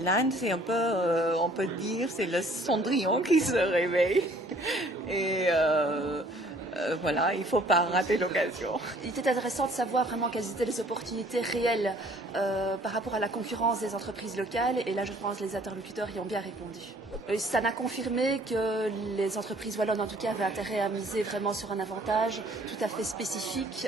L'Inde, c'est un peu, on peut dire, c'est le Cendrillon qui se réveille. Et voilà, il ne faut pas rater l'occasion. Il était intéressant de savoir vraiment quelles étaient les opportunités réelles par rapport à la concurrence des entreprises locales. Et là, je pense que les interlocuteurs y ont bien répondu. Ça n'a confirmé que les entreprises wallonnes, en tout cas, avaient intérêt à miser vraiment sur un avantage tout à fait spécifique,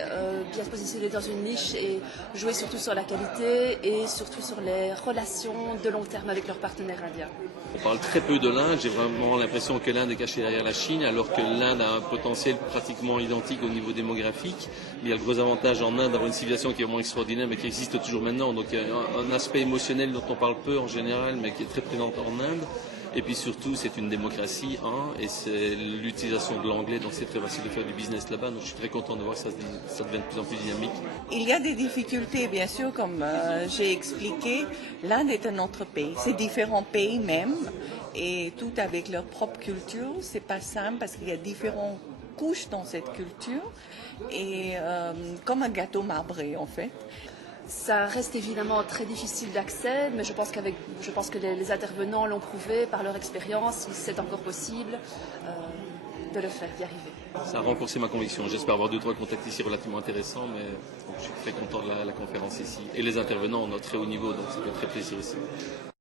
bien se positionner dans une niche et jouer surtout sur la qualité et surtout sur les relations de long terme avec leurs partenaires indiens. On parle très peu de l'Inde, j'ai vraiment l'impression que l'Inde est cachée derrière la Chine, alors que l'Inde a un potentiel pratiquement identique au niveau démographique. Il y a le gros avantage en Inde d'avoir une civilisation qui est vraiment extraordinaire, mais qui existe toujours maintenant. Donc il y a un aspect émotionnel dont on parle peu en général, mais qui est très présent en Inde. Et puis surtout, c'est une démocratie, et c'est l'utilisation de l'anglais, donc c'est très facile de faire du business là-bas. Donc je suis très content de voir que ça devient de plus en plus dynamique. Il y a des difficultés, bien sûr, comme j'ai expliqué. L'Inde est un autre pays, c'est différents pays même, et tout avec leur propre culture. C'est pas simple parce qu'il y a différentes couches dans cette culture, et comme un gâteau marbré en fait. Ça reste évidemment très difficile d'accès, mais je pense que les intervenants l'ont prouvé par leur expérience, c'est encore possible de le faire, d'y arriver. Ça a renforcé ma conviction. J'espère avoir 2-3 contacts ici relativement intéressants, mais je suis très content de la conférence ici. Et les intervenants ont un très haut niveau, donc ça fait très plaisir ici.